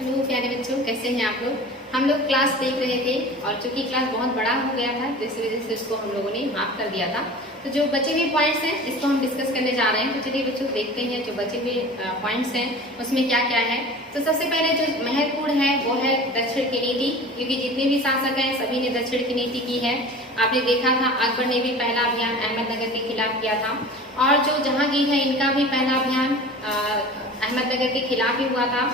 Hello प्यारे बच्चों, कैसे हैं आप लोग। हम लोग क्लास देख रहे थे और चूंकि क्लास बहुत बड़ा हो गया था तो इस वजह से इसको हम लोगों ने माफ कर दिया था। तो जो बचे हुए पॉइंट्स हैं इसको हम डिस्कस करने जा रहे हैं। तो चलिए बच्चों देखते हैं जो बचे हुए पॉइंट्स हैं उसमें क्या क्या है। तो सबसे पहले जो महत्वपूर्ण है वो है दक्षिण की नीति, क्योंकि जितने भी शासक हैं सभी ने दक्षिण की नीति की है। आपने देखा था अकबर ने भी पहला अभियान अहमदनगर के खिलाफ किया था और जो जहांगीर है इनका भी पहला अभियान अहमदनगर के खिलाफ ही हुआ था।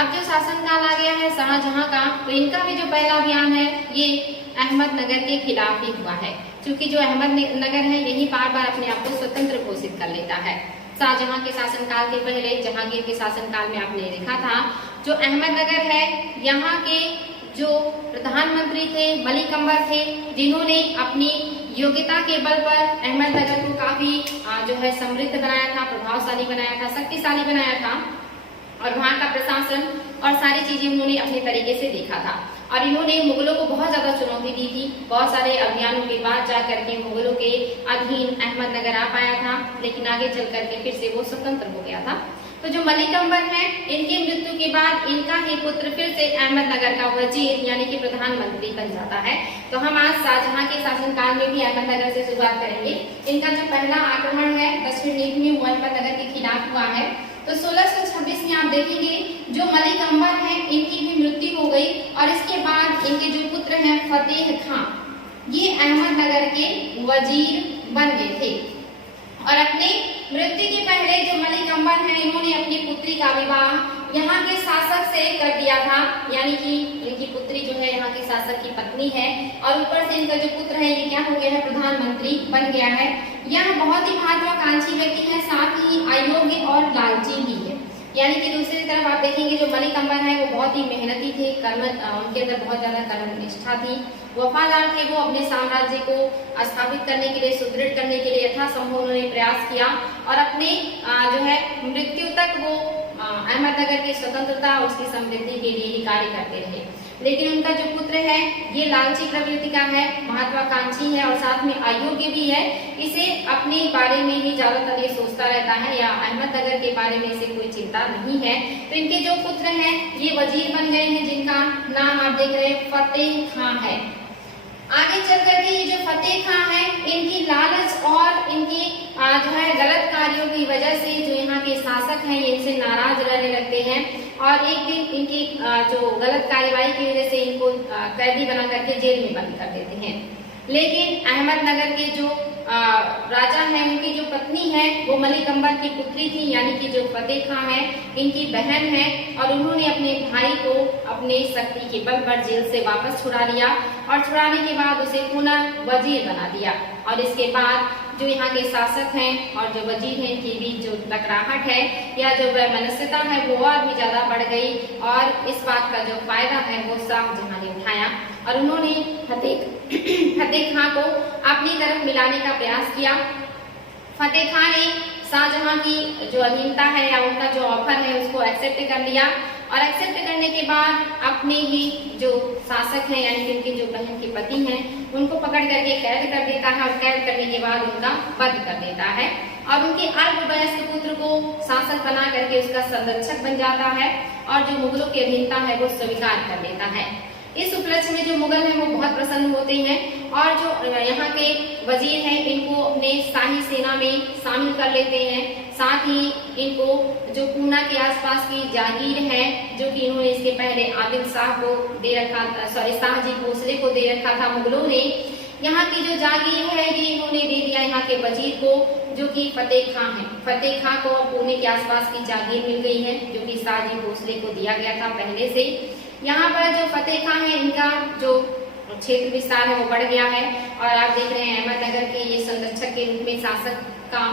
अब जो शासनकाल आ गया है शाहजहां का, तो इनका भी जो पहला अभियान है ये अहमदनगर के खिलाफ ही हुआ है, क्योंकि जो अहमदनगर है यही बार बार अपने आप को स्वतंत्र घोषित कर लेता है। शाहजहां के शासनकाल के पहले जहांगीर के शासनकाल में आपने देखा था जो अहमदनगर है यहाँ के जो प्रधानमंत्री थे मलिक अंबर थे, जिन्होंने अपनी योग्यता के बल पर अहमदनगर को काफी जो है समृद्ध बनाया था, प्रभावशाली बनाया था, शक्तिशाली बनाया था और वहाँ का प्रशासन और सारी चीजें उन्होंने अपने तरीके से देखा था। और इन्होंने मुगलों को बहुत ज्यादा चुनौती दी थी। बहुत सारे अभियानों के बाद जाकर के मुगलों के अधीन अहमदनगर आ पाया था, लेकिन आगे चल करके फिर से वो स्वतंत्र हो गया था। तो जो मलिक अंबर है इनकी मृत्यु के बाद इनका ही पुत्र फिर से अहमदनगर का वजीर यानी कि प्रधानमंत्री बन जाता है। तो हम आज शाहजहां के शासनकाल में भी अहमदनगर से शुरुआत करेंगे। इनका जो पहला आक्रमण है दक्षिण नीति में वो अहमदनगर के खिलाफ हुआ है। तो 1626 में आप देखेंगे जो मलिक अंबर है इनकी भी मृत्यु हो गई और इसके बाद इनके जो पुत्र हैं फतेह खां ये अहमदनगर के वजीर बन गए थे। और अपने मृत्यु के पहले जो मलिक अंबर हैं इन्होंने अपनी पुत्री का विवाह यहाँ के शासक से कर दिया था, यानी कि इनकी पुत्री जो है यहाँ के शासक की पत्नी है और ऊपर से इनका जो पुत्र है ये क्या हो गया है, प्रधानमंत्री बन गया है। यह बहुत ही महत्वाकांक्षी व्यक्ति है, साथ ही अयोग्य और लालची भी है। यानी कि दूसरी तरफ आप देखेंगे जो मलिक अंबर है वो बहुत ही मेहनती थे, उनके अंदर बहुत ज्यादा कर्मनिष्ठा थी, वफादार थे। वो अपने साम्राज्य को स्थापित करने के लिए, सुदृढ़ करने के लिए यथासंभव उन्होंने प्रयास किया और अपने जो है मृत्यु तक वो अहमदनगर की स्वतंत्रता और उसकी समृद्धि के लिए ही कार्य करते रहे। लेकिन उनका जो पुत्र है ये लालची प्रवृत्ति का है, महत्वाकांक्षी है और साथ में अयोग्य भी है। इसे अपने बारे में ही ज्यादातर ये सोचता रहता है या अहमदनगर के बारे में इसे कोई चिंता नहीं है। तो इनके जो पुत्र हैं ये वजीर बन गए हैं, जिनका नाम आप देख रहे हैं फतेह खां है। आगे चल करके ये जो फतेह खां है इनकी लालच और इनकी जो है गलत कार्यों की वजह से जो यहाँ के शासक हैं ये इनसे नाराज रहने लगते हैं और एक दिन इनकी जो गलत कार्यवाही की वजह से इनको कैदी बना करके जेल में बंद कर देते हैं। लेकिन अहमदनगर के जो राजा हैं उनकी जो पत्नी है वो मलिक अंबर की पुत्री थी, यानी कि जो फतेह खां है इनकी बहन है और उन्होंने अपने भाई को अपने शक्ति के बल पर जेल से वापस छुड़ा लिया और छुड़ाने के बाद उसे पुनः वजीर बना दिया। और इसके बाद जो यहाँ के शासक हैं और जो वजीर हैं इनके बीच जो टकराहट है या जो वैमनस्यता है वो और भी ज्यादा बढ़ गई और इस बात का जो फायदा है वो शाहजहां ने उठाया और उन्होंने फतेह खां को अपनी तरफ मिलाने का प्रयास किया। फतेह खां ने शाहजहां की जो अधीनता है या उनका जो ऑफर है उसको एक्सेप्ट कर लिया और एक्सेप्ट करने के बाद अपने ही जो शासक हैं यानी कि उनकी जो बहन के पति हैं उनको पकड़ करके कैद कर देता है और कैद करने के बाद उनका वध कर देता है और उनके अल्पवयस्क पुत्र को शासक बना करके उसका संरक्षक बन जाता है और जो मुगलों की अधीनता है वो स्वीकार कर लेता है। इस उपलक्ष्य में जो मुगल हैं वो बहुत प्रसन्न होते हैं और जो यहाँ के वजीर हैं इनको अपने शाही सेना में शामिल कर लेते हैं। साथ ही इनको जो पूना के आसपास की जागीर है जो कि इन्होंने इसके पहले आदिल शाह को दे रखा था, शाहजी भोसले को दे रखा था मुगलों ने, यहाँ की जो जागीर है ये इन्होंने दे दिया यहाँ के वजीर को जो कि फतेह खां है। फतेह खां को पुणे के आसपास की जागीर मिल गई है जो कि शाहजी भोसले को दिया गया था पहले से। यहाँ पर जो फतेह खां है इनका जो क्षेत्र विस्तार है वो बढ़ गया है और आप देख रहे हैं अहमदनगर के ये संरक्षक के रूप में शासक का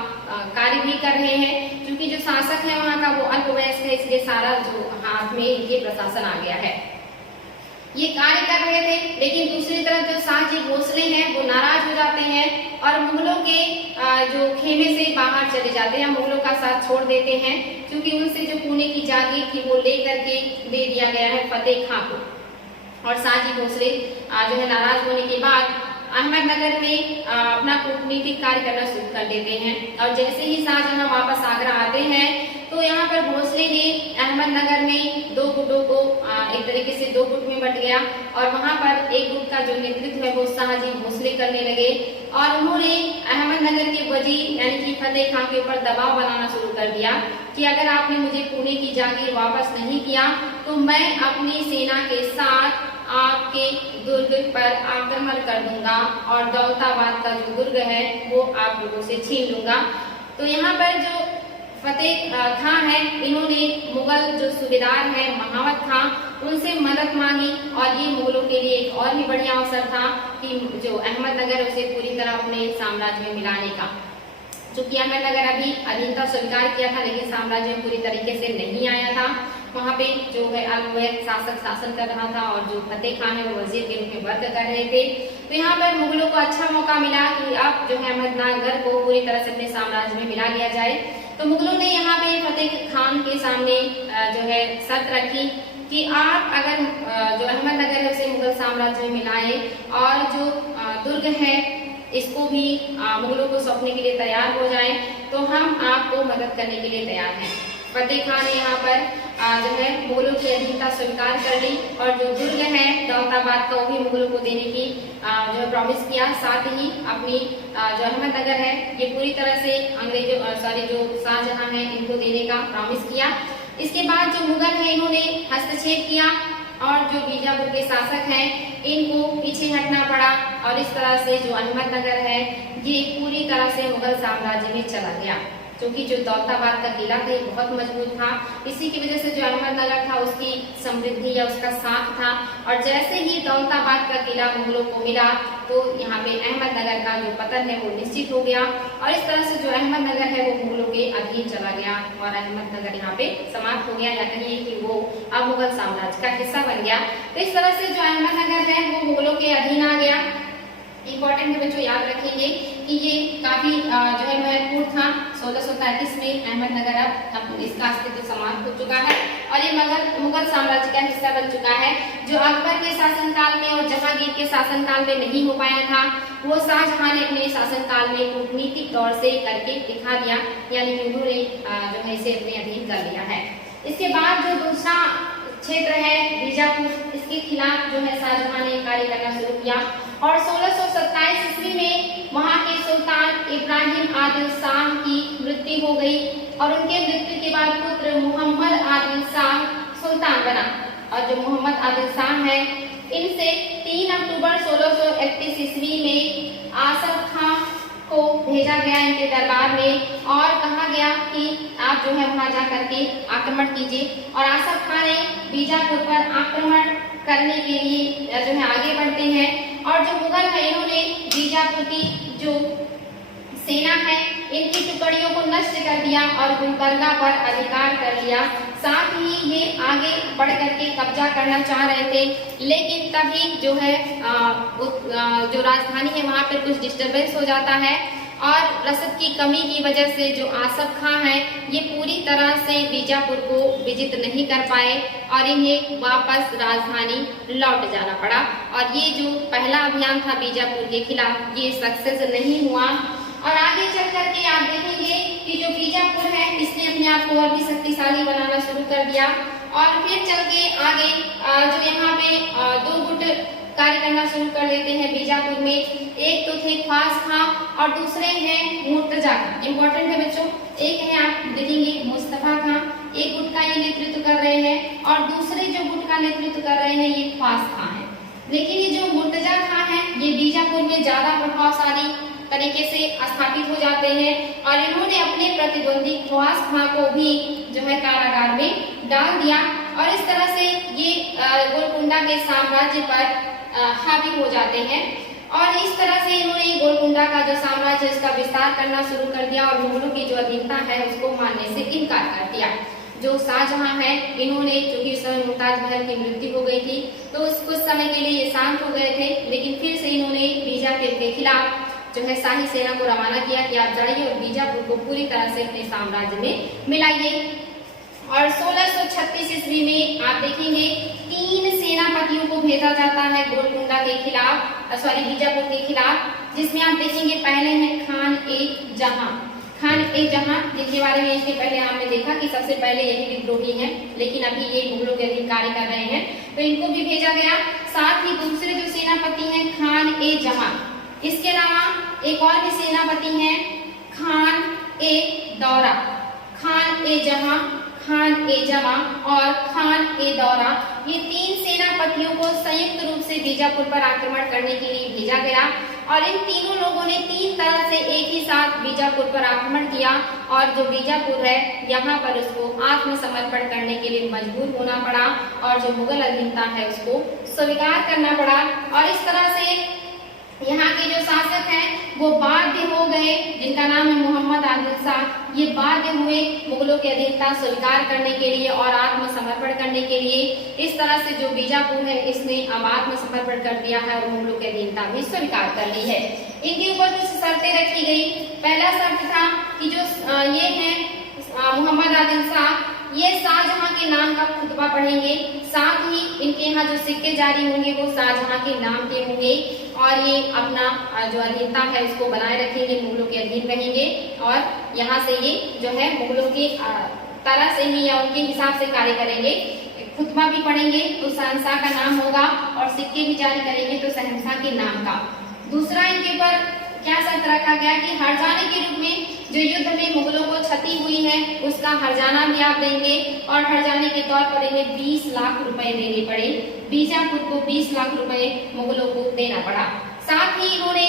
कार्य भी कर रहे हैं, क्योंकि जो शासक है वहाँ का वो अल्पवयस्क है इसलिए सारा जो हाथ में इनके प्रशासन आ गया है। ये कार्य कर रहे थे, लेकिन दूसरी तरफ जो शाहजी भोसले हैं वो नाराज हो जाते हैं और मुगलों के जो खेमे से बाहर चले जाते हैं, मुगलों का साथ छोड़ देते हैं, क्योंकि उनसे जो पुणे की जागीर थी वो लेकर के दे दिया गया है फतेह खां को। और शाहजी भोसले जो है नाराज होने के बाद अहमदनगर में अपना कूटनीतिक कार्य करना शुरू कर देते हैं और जैसे ही शाहजहां वापस आगरा आते हैं तो यहाँ पर भोसले ने अहमदनगर में दो गुटों को एक तरीके से दो गुट में बट गया और वहां पर एक गुट का जो नेतृत्व है वो शाहजी भोसले करने लगे और उन्होंने अहमदनगर के वजीर यानी कि फतेह खान के ऊपर दबाव बनाना शुरू कर दिया कि अगर आपने मुझे पुणे की जागीर वापस नहीं किया तो मैं अपनी सेना के साथ आपके दुर्ग पर आक्रमण कर दूंगा और दौलताबाद का जो दुर्ग है वो आप लोगों से छीन लूंगा। तो यहाँ पर जो फतेह खां है इन्होंने मुगल जो सूबेदार है महावत खां उनसे मदद मांगी और ये मुगलों के लिए एक और भी बढ़िया अवसर था कि जो अहमदनगर उसे पूरी तरह अपने साम्राज्य में मिलाने का। चूंकि अहमदनगर अभी अधीनता स्वीकार किया था लेकिन साम्राज्य में पूरी तरीके से नहीं आया था, वहाँ पे जो है अल्मोयद शासक शासन कर रहा था और जो फतेह खान है वो वजीर के रूप में वर्क कर रहे थे। तो यहाँ पर मुगलों को अच्छा मौका मिला कि अब जो है अहमदनगर को पूरी तरह से अपने साम्राज्य में मिला लिया जाए। तो मुगलों ने यहाँ पे फतेह खान के सामने जो है शर्त रखी कि आप अगर जो अहमदनगर है उसे मुगल साम्राज्य में मिलाए और जो दुर्ग है इसको भी मुगलों को सौंपने के लिए तैयार हो जाए तो हम आपको मदद करने के लिए तैयार हैं। फतेह खान ने यहाँ पर जो है मुगलों की अधीनता स्वीकार कर ली और जो दुर्ग है दौलताबाद का वो भी मुगलों को देने की जो है प्रॉमिस किया। साथ ही अपनी जो अहमदनगर है ये पूरी तरह से अंग्रेजों जो शाहजहां है इनको देने का प्रॉमिस किया। इसके बाद जो मुगल है इन्होंने हस्तक्षेप किया और जो बीजापुर के शासक हैं इनको पीछे हटना पड़ा और इस तरह से जो अहमदनगर है ये पूरी तरह से मुगल साम्राज्य में चला गया। क्योंकि जो दौलताबाद का किला था ये बहुत मजबूत था, इसी की वजह से जो अहमदनगर था उसकी समृद्धि या उसका साख था और जैसे ही दौलताबाद का किला मुगलों को मिला तो यहाँ पे अहमदनगर का जो पतन है वो निश्चित हो गया और इस तरह से जो अहमदनगर है वो मुगलों के अधीन चला गया और अहमदनगर यहाँ पे समाप्त हो गया या कहिए कि वो अब मुगल साम्राज्य का हिस्सा बन गया। तो इस तरह से जो अहमदनगर है वो मुगलों के अधीन आ गया। इम्पोर्टेंट है बच्चों, याद रखेंगे कि ये काफी जो है महत्वपूर्ण था। 1633 में अहमदनगर अब इसका अस्तित्व समाप्त हो चुका है और ये मुगल साम्राज्य का हिस्सा बन चुका है। जो अकबर के शासनकाल में और जहांगीर के शासनकाल में नहीं हो पाया था वो शाहजहां ने अपने शासनकाल में कूटनीतिक तौर से करके दिखा दिया, यानी कि उन्होंने जो है इसे अपने अधीन कर लिया है। इसके बाद जो दूसरा क्षेत्र है बीजापुर, इसके खिलाफ जो है शाहजहां ने कार्य करना शुरू किया और 1627 ईस्वी में वहां के सुल्तान इब्राहिम आदिल शाह की मृत्यु हो गई और उनके मृत्यु के बाद पुत्र मोहम्मद आदिल शाह सुल्तान बना और जो मोहम्मद आदिल शाह है इनसे 3 अक्टूबर 1631 ईस्वी में आसफ खां को भेजा गया इनके दरबार में और कहा गया कि आप जो है वहां जाकर के आक्रमण कीजिए और आसफ खां ने बीजापुर पर आक्रमण करने के लिए जो है आगे बढ़ते हैं और जो मुगल है इन्होंने बीजापुर की जो सेना है इनकी टुकड़ियों को नष्ट कर दिया और गुलबर्गा पर अधिकार कर लिया। साथ ही ये आगे बढ़ करके कब्जा करना चाह रहे थे लेकिन तभी जो है जो राजधानी है वहां पर कुछ डिस्टरबेंस हो जाता है और रसद की कमी की वजह से जो आसफ खां है ये पूरी तरह से बीजापुर को विजित नहीं कर पाए और इन्हें वापस राजधानी लौट जाना पड़ा और ये जो पहला अभियान था बीजापुर के खिलाफ ये सक्सेस नहीं हुआ। और आगे चल करके आप देखेंगे कि जो बीजापुर है इसने अपने आप को और भी शक्तिशाली बनाना शुरू कर दिया और फिर चल के आगे जो यहाँ पे दो गुट कार्य करना शुरू कर देते हैं बीजापुर में। एक तो थे ख्वास खां और दूसरे हैं मुर्तजा खां। इम्पोर्टेंट है बच्चों, एक है आप देखेंगे मुस्तफा खां, एक गुट का ये नेतृत्व कर रहे हैं और दूसरे जो गुट का नेतृत्व कर रहे हैं ये ख्वास खां है। लेकिन ये जो मुर्तजा खां है ये बीजापुर में ज्यादा प्रभावशाली तरीके से स्थापित हो जाते हैं और इन्होंने अपने प्रतिद्वंदी ख्वास खां को भी जो है कारागार में डाल दिया और इस तरह से ये गोलकुंडा के साम्राज्य पर हावी हो जाते हैं और इस तरह से इन्होंने गोलकुंडा का जो साम्राज्य इसका विस्तार करना शुरू कर दिया और मुगलों की जो अधीनता है उसको मानने से इनकार कर दिया। जो शाहजहां है इन्होंने चूंकि उस समय मुमताज महल की मृत्यु हो गई थी तो उस कुछ समय के लिए ये शांत हो गए थे लेकिन फिर से इन्होंने बीजापुर के खिलाफ जो है शाही सेना को रवाना किया कि आप जाइए और बीजापुर को पूरी तरह से अपने साम्राज्य में मिलाइए। और 1636 ईस्वी में आप देखेंगे 3 सेनापतियों को भेजा जाता है गोलकुंडा के खिलाफ बीजापुर के खिलाफ, जिसमें आप देखेंगे पहले हैं खान ए जहां। खान ए जहां, जिनके बारे में इसके पहले हमने देखा कि सबसे पहले यही विद्रोही हैं, लेकिन अभी ये मुगलों के अधीन कार्य कर रहे हैं, तो इनको भी भेजा गया। साथ ही दूसरे जो सेनापति हैं खान ए जहां, इसके अलावा एक और भी सेनापति हैं खान ए दौरा, खान ए जहां, खान ए जमा और खान ए दौरा, ये 3 सेनापतियों को संयुक्त रूप से बीजापुर पर आक्रमण करने के लिए भेजा गया और इन तीनों लोगों ने 3 तरह से एक ही साथ बीजापुर पर आक्रमण किया और जो बीजापुर है यहाँ पर उसको आत्मसमर्पण करने के लिए मजबूर होना पड़ा और जो मुगल अधीनता है उसको स्वीकार करना पड़ा। और इस तरह से यहाँ के जो शासक हैं वो बाध्य हो गए, जिनका नाम है मोहम्मद आदिल शाह, ये बाध्य हुए मुगलों की अधीनता स्वीकार करने के लिए और आत्मसमर्पण करने के लिए। इस तरह से जो बीजापुर है इसने अब आत्मसमर्पण कर दिया है और मुगलों की अधीनता भी स्वीकार कर ली है। इनके ऊपर कुछ शर्तें रखी गई। पहला शर्त था कि जो ये है मोहम्मद आदिल शाह, ये शाहजहां के नाम का खुतबा पढ़ेंगे, साथ ही इनके यहाँ जो सिक्के जारी होंगे वो शाहजहां के नाम के होंगे और ये अपना जो अधीनता है उसको बनाए रखेंगे, मुगलों के अधीन रहेंगे और यहाँ से ये जो है मुगलों की तरह से ही या उनके हिसाब से कार्य करेंगे। खुतबा भी पढ़ेंगे तो शहंशाह का नाम होगा और सिक्के भी जारी करेंगे तो शहंशाह के नाम का। दूसरा इनके पर क्या शर्त रखा गया कि हर्जाने के रूप में जो युद्ध में मुगलों को क्षति हुई है उसका हर्जाना भी आप देंगे और हर्जाने के तौर पर इन्हें 20 लाख रुपए देने पड़े। बीजापुर को 20 लाख रुपए मुगलों को देना पड़ा। साथ ही इन्होंने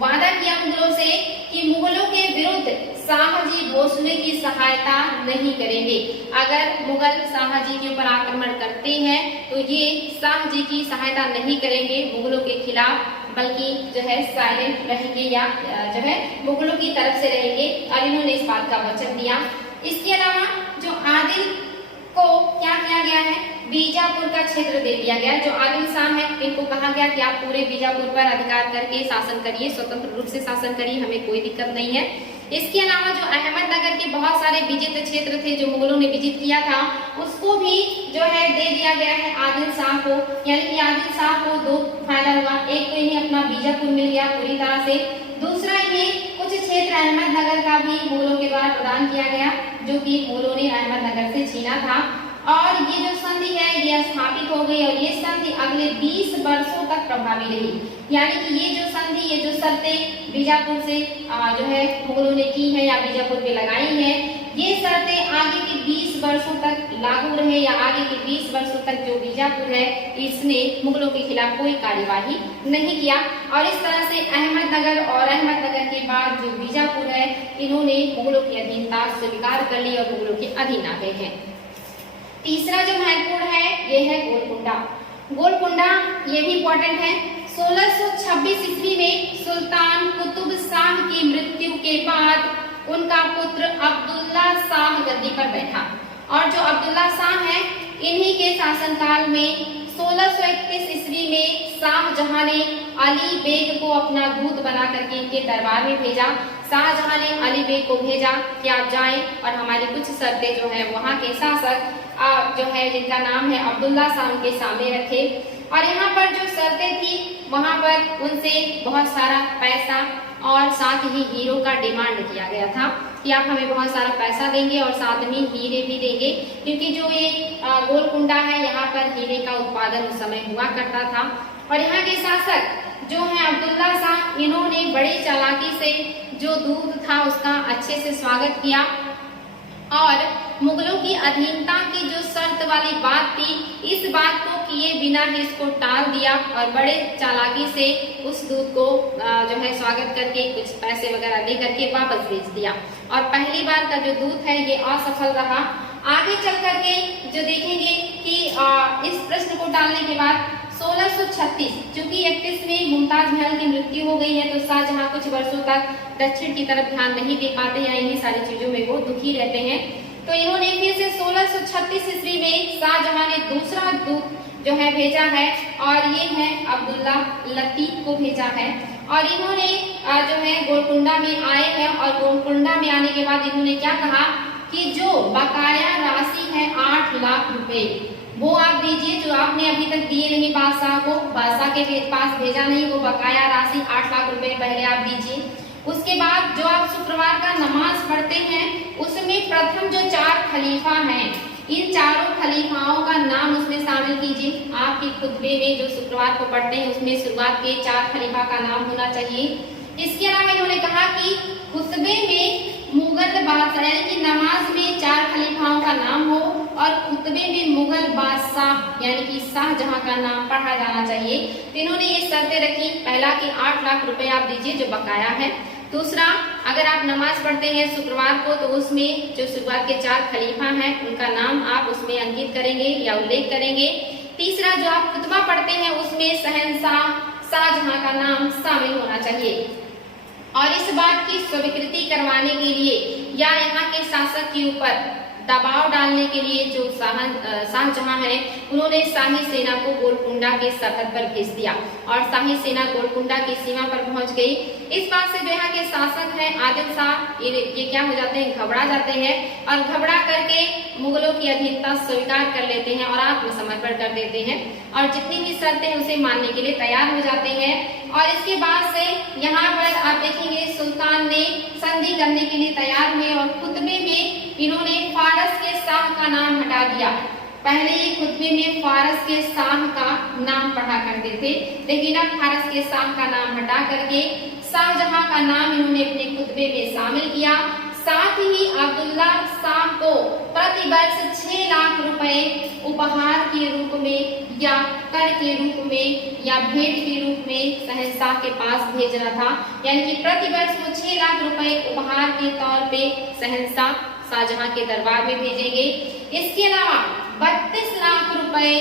वादा किया मुगलों से कि मुगलों के विरुद्ध शाहजी भोसले की सहायता नहीं करेंगे। अगर मुगल शाहजी के ऊपर आक्रमण करते हैं तो ये शाहजी की सहायता नहीं करेंगे मुगलों के खिलाफ, बल्कि जो है साइलेंट रहेंगे या जो है मुगलों की तरफ से रहेंगे और इन्होंने इस बात का वचन दिया। इसके अलावा जो आदिल को क्या किया गया है, बीजापुर का क्षेत्र दे दिया गया। जो आदिल शाह है इनको कहा गया कि आप पूरे बीजापुर पर अधिकार करके शासन करिए, स्वतंत्र रूप से शासन करिए, हमें कोई दिक्कत नहीं है। इसके अलावा जो अहमदनगर के बहुत सारे विजित क्षेत्र थे जो मुगलों ने विजित किया था उसको भी जो है दे दिया गया है आदिल शाह को, यानी कि आदिल शाह को 2 फायदा हुआ। एक तो इन्हें अपना बीजापुर मिल गया पूरी तरह से, दूसरा इन्हें कुछ क्षेत्र अहमदनगर का भी मुगलों के द्वारा प्रदान किया गया जो कि मुगलों ने अहमदनगर से छीना था। और ये जो संधि है ये स्थापित हो गई और ये संधि अगले 20 वर्षों तक प्रभावी रही, यानी कि ये जो संधि, ये जो शर्तें बीजापुर से जो है मुगलों ने की है या बीजापुर पे लगाई है, ये शर्तें आगे के 20 वर्षों तक लागू रहे या आगे के 20 वर्षों तक जो बीजापुर है इसने मुगलों के खिलाफ कोई कार्यवाही नहीं किया। और इस तरह से अहमदनगर और अहमदनगर के बाद जो बीजापुर है इन्होंने मुगलों की अधीनता स्वीकार कर ली और मुगलों के अधीन आ गए हैं। तीसरा जो महत्वपूर्ण है ये है गोलकुंडा। गोलकुंडा ये भी इम्पोर्टेंट है। 1626 ईस्वी में सुल्तान कुतुब शाह की मृत्यु के बाद उनका पुत्र अब्दुल्ला शाह गद्दी पर बैठा और जो अब्दुल्ला शाह है इन्हीं के शासनकाल में 1631 ईस्वी में शाहजहां ने अली बेग को अपना दूत बना करके इनके दरबार में भेजा। शाहजहां ने अली बेग को भेजा कि आप जाएं और हमारी कुछ शर्तें जो है वहाँ के शासक जो है जिनका नाम है अब्दुल्ला शाह के सामने रखे। और यहाँ पर जो शर्तें थी वहाँ पर उनसे बहुत सारा पैसा और साथ ही हीरो का डिमांड किया गया था कि आप हमें बहुत सारा पैसा देंगे और साथ में हीरे भी देंगे, क्योंकि जो ये गोलकुंडा है यहाँ पर हीरे का उत्पादन उस समय हुआ करता था। और यहाँ के शासक जो है अब्दुल्ला शाह, इन्होंने बड़ी चालाकी से जो दूत था उसका अच्छे से स्वागत किया और मुगलों की अधीनता की जो शर्त वाली बात थी इस बात को किए बिना ही इसको टाल दिया और बड़े चालाकी से उस दूत को जो है स्वागत करके कुछ पैसे वगैरह दे करके वापस भेज दिया। और पहली बार का जो दूत है ये असफल रहा। आगे चल करके जो देखेंगे कि इस प्रश्न को टालने के बाद 1636 चूंकि 31 में मुमताज महल की मृत्यु हो गई है तो शाहजहां कुछ वर्षों तक दक्षिण की तरफ ध्यान नहीं दे पाते हैं, इन्हीं सारी चीजों में वो दुखी रहते हैं। तो इन्होंने फिर से 1636 ईस्वी में शाहजहां ने दूसरा दूत जो है भेजा है और ये है अब्दुल्ला लतीफ को भेजा है। और इन्होंने जो है गोलकुंडा में आए हैं और गोलकुंडा में आने के बाद इन्होंने क्या कहा कि जो बकाया राशि है 8 लाख रुपए वो आप दीजिए, जो आपने अभी तक दिए नहीं बादशाह को, बादशाह के पास भेजा नहीं, वो बकाया राशि 8 लाख रुपए पहले आप दीजिए। उसके बाद जो आप शुक्रवार का नमाज पढ़ते हैं उसमें प्रथम जो 4 खलीफा हैं, इन चारों खलीफाओं का नाम उसमें शामिल कीजिए। आपके खुतबे में जो शुक्रवार को पढ़ते हैं उसमें शुरुआत के 4 खलीफा का नाम होना चाहिए। इसके अलावा इन्होंने कहा कि खुतबे में मुगल बादशाह यानी कि नमाज में 4 खलीफाओं का नाम हो और खुतबे में मुगल बादशाह यानी कि शाहजहां का नाम पढ़ा जाना चाहिए। तो इन्होंने ये शर्तें रखी, पहला कि 8 लाख रुपए आप दीजिए जो बकाया है। दूसरा, अगर आप नमाज पढ़ते हैं शुक्रवार को तो उसमें जो शुरुआत के 4 खलीफा हैं उनका नाम आप उसमें अंकित करेंगे या उल्लेख करेंगे। तीसरा, जो आप खुतबा पढ़ते हैं उसमें शहंशाह शाहजहां का नाम शामिल होना चाहिए। और इस बात की स्वीकृति करवाने के लिए या यहाँ के शासक के ऊपर दबाव डालने के लिए जो शाहजहां है उन्होंने शाही सेना को गोलकुंडा के सरहद पर भेज दिया और शाही सेना गोलकुंडा की सीमा पर पहुंच गई। इस बात से जो यहाँ के शासक हैं आदिल शाह ये क्या हो जाते हैं, घबरा जाते हैं और घबरा करके मुगलों की अधीनता स्वीकार कर लेते हैं और आत्मसमर्पण कर देते हैं और जितनी भी शर्तें उसे मानने के लिए तैयार हो जाते हैं। और इसके बाद से यहाँ पर आप देखेंगे सुल्तान ने संधि करने के लिए तैयार हुए और खुतबे में इन्होंने फारस के शाह का नाम हटा दिया। पहले ये खुतबे में फारस के शाह का नाम पढ़ा करते थे, लेकिन अब फारस के शाह का नाम हटा करके शाहजहां का नाम इन्होंने अपने खुतबे में शामिल किया। साथ ही अब्दुल्ला शाह को प्रतिवर्ष 6 लाख रुपए उपहार के रूप में या कर के रूप में या भेंट के रूप में शहंशाह के पास भेजना था, यानी कि प्रतिवर्ष वो 6 लाख रुपए उपहार के तौर पे शहंशाह शाहजहां के दरबार में भेजेंगे। इसके अलावा 32 लाख रुपए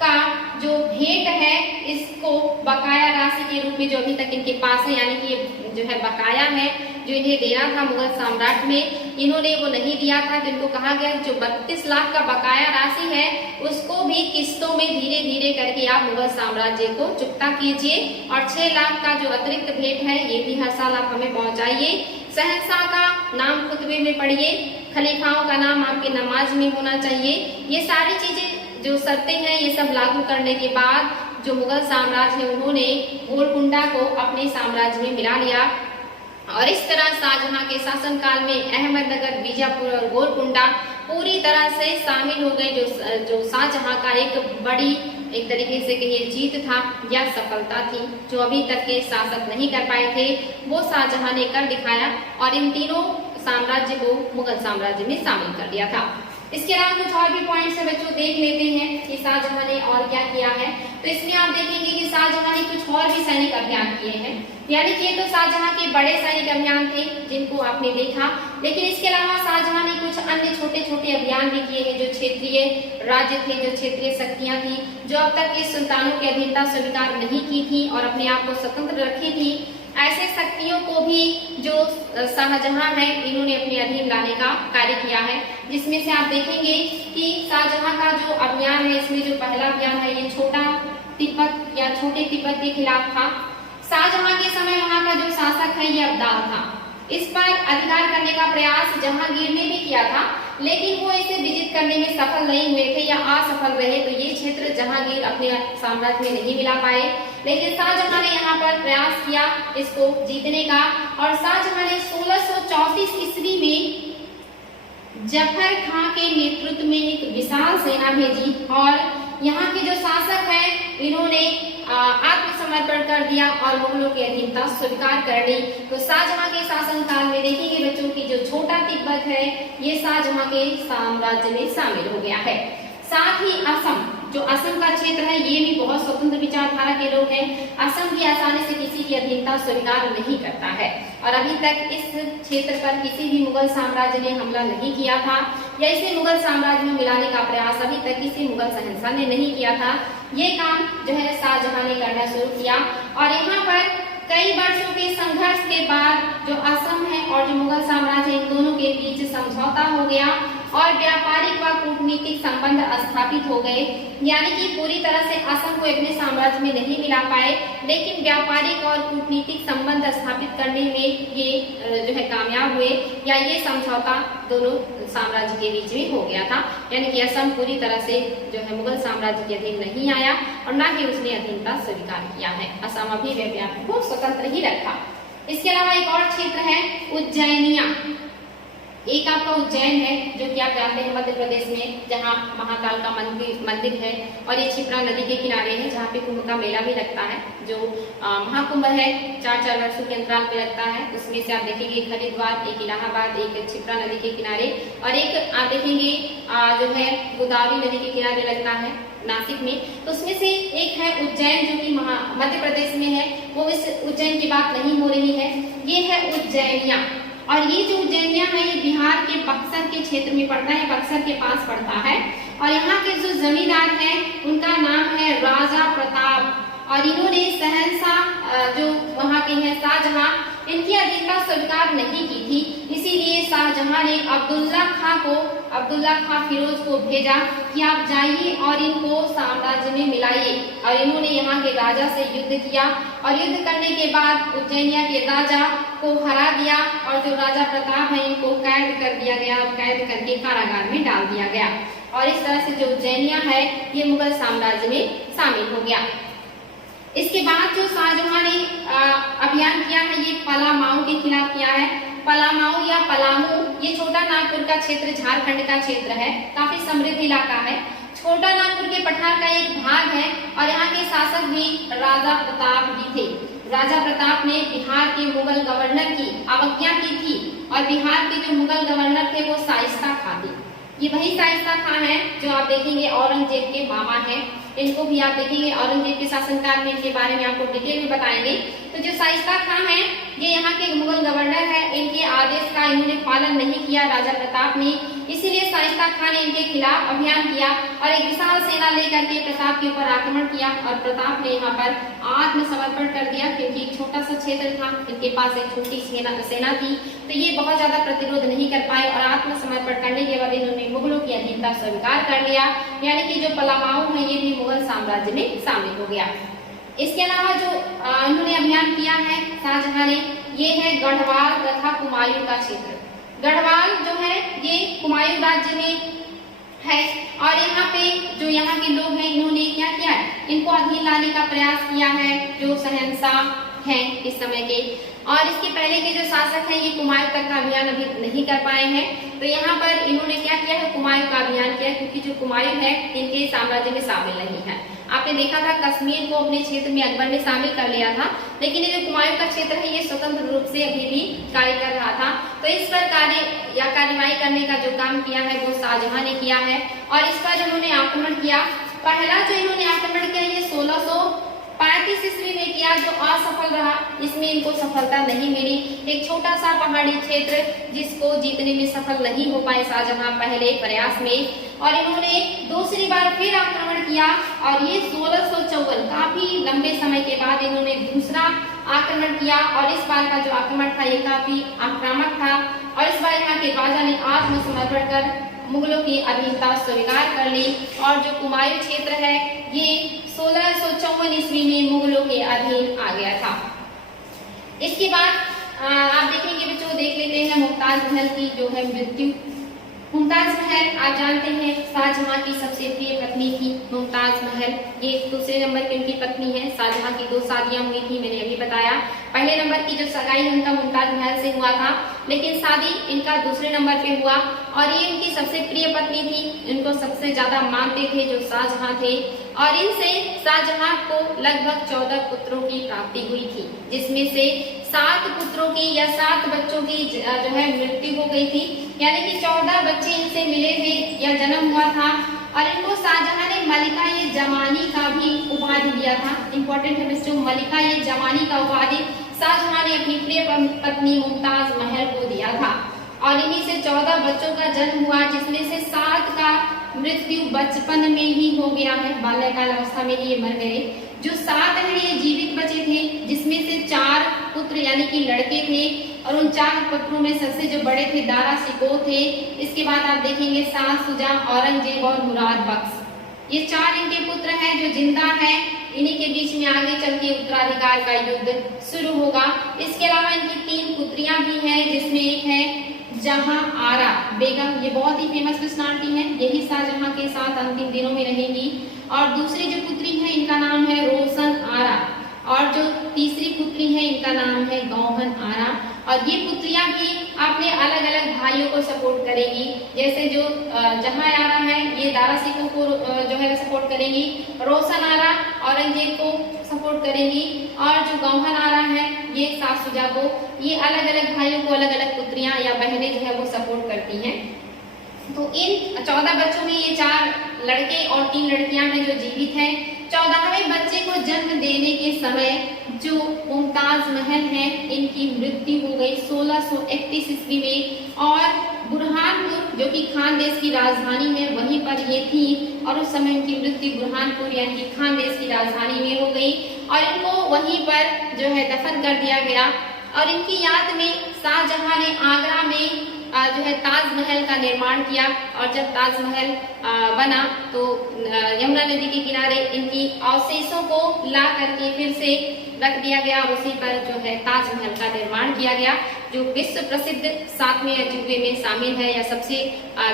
का जो भेंट है इसको बकाया राशि के रूप में जो अभी तक इनके पास है, यानी कि ये जो है बकाया है जो इन्हें देना था मुगल साम्राज्य में, इन्होंने वो नहीं दिया था। तो इनको कहा गया जो 32 लाख का बकाया राशि है उसको भी किस्तों में धीरे धीरे करके आप मुगल साम्राज्य को चुकता कीजिए और 6 लाख का जो अतिरिक्त भेंट है ये भी हर साल आप हमें पहुंचाइए। शहंशाह का नाम खुतबे में पढ़िए, खलीफाओं का नाम आपके नमाज में होना चाहिए। ये सारी चीजें जो शर्तें हैं ये सब लागू करने के बाद जो मुगल साम्राज्य है उन्होंने गोलकुंडा को अपने साम्राज्य में मिला लिया और इस तरह शाहजहां के शासनकाल में अहमदनगर, बीजापुर और गोलकुंडा पूरी तरह से शामिल हो गए। जो शाहजहां का एक बड़ी एक तरीके से कहिए जीत था या सफलता थी जो अभी तक के शासक नहीं कर पाए थे, वो शाहजहां ने कर दिखाया और इन तीनों साम्राज्य को मुगल साम्राज्य में शामिल कर दिया था। इसके अलावा कुछ और भी पॉइंट्स है बच्चों, देख लेते हैं कि शाहजहां ने और क्या किया है। तो इसमें आप देखेंगे कि शाहजहां ने कुछ और भी सैनिक अभियान किए हैं, यानी कि तो शाहजहां के बड़े सैनिक अभियान थे जिनको आपने देखा, लेकिन इसके अलावा शाहजहां ने कुछ अन्य छोटे छोटे अभियान भी किए हैं जो क्षेत्रीय राज्य थे, जो क्षेत्रीय शक्तियां थी जो अब तक के सुल्तानों की अधीनता स्वीकार नहीं की थी और अपने आप को स्वतंत्र रखी थी, ऐसे शक्तियों को भी जो शाहजहां है इन्होंने अपने अधीन लाने का कार्य किया है। जिसमें से आप देखेंगे कि शाहजहां का जो अभियान है इसमें जो पहला अभियान है ये छोटा तिब्बत या छोटे तिब्बत के खिलाफ था। शाहजहां के समय वहां का जो शासक है ये अब्दाल था। इस पर अधिकार करने का प्रयास जहांगीर ने भी किया था, लेकिन वो इसे विजित करने में सफल नहीं हुए थे या असफल रहे, तो ये क्षेत्र जहांगीर अपने साम्राज्य में नहीं मिला पाए। लेकिन शाहजहां ने यहाँ पर प्रयास किया इसको जीतने का और शाहजहां ने 1634 ईस्वी में जफर खां के नेतृत्व में एक विशाल सेना भेजी और यहाँ के जो शासक हैं इन्होंने आत्मसमर्पण कर दिया और मुगलों की अधीनता स्वीकार कर ली। तो शाहजहां के शासनकाल में देखेंगे बच्चों की जो छोटा तिब्बत है ये शाहजहां के साम्राज्य में शामिल हो गया है। साथ ही असम, जो असम का क्षेत्र है ये भी बहुत स्वतंत्र विचारधारा के लोग हैं। असम भी आसानी से किसी की अधीनता स्वीकार नहीं करता है और अभी तक इस क्षेत्र पर किसी भी मुगल साम्राज्य ने हमला नहीं किया था या इसे मुगल साम्राज्य में मिलाने का प्रयास अभी तक किसी मुगल शहंशाह ने नहीं किया था। ये काम जो है शाहजहां ने करना शुरू किया और यहाँ पर कई वर्षों के संघर्ष के बाद जो असम है और जो मुगल साम्राज्य इन दोनों के बीच समझौता हो गया और व्यापारिक व कूटनीतिक संबंध स्थापित हो गए। यानी कि पूरी तरह से असम को अपने साम्राज्य में नहीं मिला पाए, लेकिन व्यापारिक और कूटनीतिक संबंध स्थापित करने में ये जो है कामयाब हुए या ये समझौता दोनों साम्राज्य के बीच में हो गया था। यानी कि असम पूरी तरह से जो है मुगल साम्राज्य के अधीन नहीं आया और न ही उसने अधीनता स्वीकार किया है। असम अभी व्यापार को स्वतंत्र ही रखा। इसके अलावा एक और क्षेत्र है उज्जैनिया। एक आपका उज्जैन है जो कि आप जानते हैं मध्य प्रदेश में, जहाँ महाकाल का मंदिर है, और ये क्षिप्रा नदी के किनारे है जहाँ पे कुंभ का मेला भी लगता है, जो महाकुंभ है 4-4 वर्षों के अंतराल पे लगता है। उसमें से आप देखेंगे एक हरिद्वार, एक इलाहाबाद, एक क्षिप्रा नदी के किनारे, और एक आप देखेंगे जो है गोदावरी नदी के किनारे लगता है नासिक में। तो उसमें से एक है उज्जैन जो कि मध्य प्रदेश में है। वो इस उज्जैन की बात नहीं हो रही है, ये है उज्जैनिया। और ये जो उज्जैनिया है ये बिहार के बक्सर के क्षेत्र में पड़ता है, बक्सर के पास पड़ता है। और यहाँ के जो जमींदार हैं उनका नाम है राजा प्रताप, और इन्होंने शहंशाह जो वहाँ के हैं शाहजहां, इनकी अधीनता स्वीकार नहीं की थी। इसीलिए शाहजहां ने अब्दुल्ला खां फिरोज को भेजा कि आप जाइए और इनको साम्राज्य में मिलाइए। और इन्होंने यहाँ के राजा से युद्ध किया, और युद्ध करने के बाद उज्जैनिया के राजा को हरा दिया, और जो राजा प्रताप है इनको कैद कर दिया गया, और कैद करके कारागार में डाल दिया गया। और इस तरह से जो उज्जैनिया है ये मुगल साम्राज्य में शामिल हो गया। इसके बाद जो शाहजहां ने अभियान किया है ये पलामाऊ के खिलाफ किया है। पलामाऊ या पलामू ये छोटा नागपुर का क्षेत्र झारखंड का क्षेत्र है, काफी समृद्ध इलाका है। छोटा नागपुर के पठार का एक भाग है, और यहाँ के शासक भी राजा प्रताप ही थे। राजा प्रताप ने बिहार के मुगल गवर्नर की अवज्ञा की थी, और बिहार के जो मुगल गवर्नर थे वो शाइस्ता खां थे। ये वही शाइस्ता खां है जो आप देखेंगे औरंगजेब के मामा हैं। इनको भी आप देखेंगे औरंगजेब के शासनकाल में इनके बारे में आपको डिटेल में बताएंगे। तो जो शाइस्ता खां है ये यहाँ के मुगल गवर्नर है, इनके आदेश का इन्होंने पालन नहीं किया राजा प्रताप ने, इसीलिए शाइस्ता खां ने इनके खिलाफ अभियान किया और एक विशाल सेना लेकर के प्रताप के ऊपर आक्रमण किया। और प्रताप ने यहाँ पर आत्मसमर्पण कर दिया, क्योंकि एक छोटा सा क्षेत्र था, इनके पास एक छोटी सेना थी, तो ये बहुत ज्यादा प्रतिरोध नहीं कर पाए, और आत्मसमर्पण करने के बाद इन्होंने मुगलों की अधीनता स्वीकार कर लिया। यानी कि जो पलामाऊ है ये भी मुगल साम्राज्य में शामिल हो गया। इसके अलावा जो इन्होंने अभियान किया है शाहजहां ने, ये है गढ़वाल तथा कुमायूं का क्षेत्र। गढ़वाल जो है ये कुमायूं राज्य में है, और यहाँ पे जो यहाँ के लोग हैं इन्होंने क्या किया है, इनको अधीन लाने का प्रयास किया है जो शहंशाह हैं इस समय के। और इसके पहले के जो शासक हैं ये कुमायूं तक का अभियान अभी नहीं कर पाए हैं, तो यहाँ पर इन्होंने क्या किया है, कुमायूं का अभियान किया, क्योंकि जो कुमायूं है इनके साम्राज्य में शामिल नहीं है। आपने देखा था कश्मीर को अपने क्षेत्र में अकबर ने शामिल कर लिया था, लेकिन ये जो कुमायूं का क्षेत्र है ये स्वतंत्र रूप से अभी भी कार्य कर रहा था। तो इस पर कार्यवाही करने का जो काम किया है वो शाहजहां ने किया है, और इस पर उन्होंने आक्रमण किया। पहला जो इन्होंने आक्रमण किया ये 1635 ईस्वी में किया, जो असफल रहा, इसमें इनको सफलता नहीं मिली। एक छोटा सा पहाड़ी क्षेत्र जिसको जीतने में सफल नहीं हो पाए शाहजहां पहले प्रयास में, और इन्होंने दूसरी बार फिर आक्रमण किया, और ये 1654 काफी लंबे समय के बाद इन्होंने दूसरा आक्रमण किया। और इस बार का जो आक्रमण था ये काफी आक्रामक था, और इस बार यहाँ के राजा ने आत्मसमर्पण कर मुगलों की अधीनता स्वीकार कर ली, और जो कुमायूं क्षेत्र है ये 1654 ईस्वी में मुगलों के अधीन आ गया था। इसके बाद आप देखेंगे बच्चों, देख लेते हैं मुमताज महल की जो है मृत्यु। मुमताज महल आप जानते हैं शाहजहां की सबसे प्रिय पत्नी थी मुमताज महल, ये दूसरे नंबर की उनकी पत्नी है। शाहजहां की 2 शादियां हुई थी, मैंने अभी बताया। पहले नंबर की जो सगाई उनका मुमताज महल से हुआ था, लेकिन शादी इनका दूसरे नंबर पे हुआ, और ये उनकी सबसे प्रिय पत्नी थी, इनको सबसे ज्यादा मानते थे जो शाहजहां थे। और इनसे शाहजहां को लगभग 14 पुत्रों की प्राप्ति हुई थी, जिसमें से 7 पुत्रों की या 7 बच्चों की जो है मृत्यु हो गई थी, यानी कि 14 बच्चे इनसे मिले थे या जन्म हुआ था। और इनको शाहजहां ने मलिका-ए-जमानी का भी उपाधि दिया था। इंपॉर्टेंट है बच्चों, मलिका-ए-जमानी का उपाधि शाहजहां ने अपनी प्रिय पत्नी मुमताज महल को दिया था। और इन्हीं से 14 बच्चों का जन्म हुआ, जिसमें से 7 का मृत्यु बचपन में ही हो गया है, बाल्यकाल अवस्था में ही ये मर गए। जो 7 है ये जीवित बचे थे, जिसमें से 4 पुत्र यानी कि लड़के थे, और उन 4 पुत्रों में सबसे जो बड़े थे दारा शिकोह थे। इसके बाद आप देखेंगे शाह शुजा, औरंगजेब और मुराद बख्श, ये 4 इनके पुत्र हैं जो जिंदा हैं। इन्हीं के बीच में आगे चल के उत्तराधिकार का युद्ध शुरू होगा। इसके अलावा इनकी 3 पुत्रियां भी हैं, जिसमें एक है जहां आरा बेगम, ये बहुत ही फेमस पर्सनालिटी है, यही शाहजहां के साथ अंतिम दिनों में रहेंगी। और दूसरी जो पुत्री है इनका नाम है रोशन आरा, और जो तीसरी पुत्री है इनका नाम है गौहन आरा। और ये पुत्रियां भी अपने अलग अलग भाइयों को सपोर्ट करेंगी। जैसे जो जहां आरा है ये दारा सिकोह को जो है सपोर्ट करेंगी, रोशन आरा औरंगजेब को सपोर्ट करेंगी, और जो गौहन आरा है ये शाह शुजा को, ये अलग अलग भाइयों को अलग अलग पुत्रियां या बहनें जो है वो सपोर्ट करती हैं। तो इन 14 बच्चों में ये 4 लड़के और 3 लड़कियां हैं जो जीवित हैं। 14वें बच्चे को जन्म देने के समय जो मुमताज महल है इनकी मृत्यु हो गई 1631 ईस्वी में, और बुरहानपुर जो कि खानदेश की राजधानी है वहीं पर ये थी, और उस समय इनकी मृत्यु बुरहानपुर यानी कि खानदेश की राजधानी में हो गई, और इनको वहीं पर जो है दफन कर दिया गया। और इनकी याद में शाहजहां ने आगरा में जो है ताजमहल का निर्माण किया, और जब ताजमहल बना तो यमुना नदी के किनारे इनकी अवशेषों को ला करके फिर से रख दिया गया, और उसी पर जो है ताजमहल का निर्माण किया गया, जो विश्व प्रसिद्ध 7वें अजूबे में शामिल है या सबसे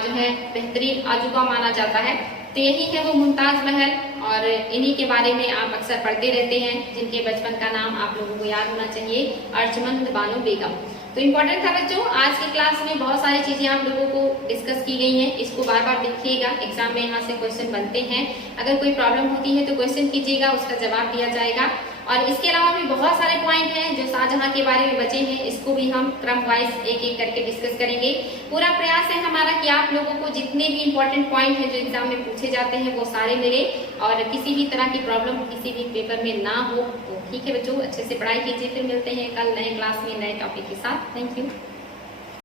जो है बेहतरीन अजूबा माना जाता है। तो यही है वो मुमताज महल, और इन्हीं के बारे में आप अक्सर पढ़ते रहते हैं, जिनके बचपन का नाम आप लोगों को याद होना चाहिए, अर्जुमंद बानो बेगम। तो इम्पोर्टेंट था बच्चों, आज की क्लास में बहुत सारी चीजें आप लोगों को डिस्कस की गई हैं, इसको बार बार देखिएगा, एग्जाम में यहाँ से क्वेश्चन बनते हैं। अगर कोई प्रॉब्लम होती है तो क्वेश्चन कीजिएगा, उसका जवाब दिया जाएगा। और इसके अलावा भी बहुत सारे पॉइंट हैं जो शाहजहां के बारे में बचे हैं, इसको भी हम क्रम वाइज एक एक करके डिस्कस करेंगे। पूरा प्रयास है हमारा कि आप लोगों को जितने भी इम्पोर्टेंट पॉइंट हैं जो एग्जाम में पूछे जाते हैं वो सारे मिले, और किसी भी तरह की प्रॉब्लम किसी भी पेपर में ना हो। तो ठीक है बच्चों, अच्छे से पढ़ाई कीजिए, फिर मिलते हैं कल नए क्लास में नए टॉपिक के साथ। Thank you.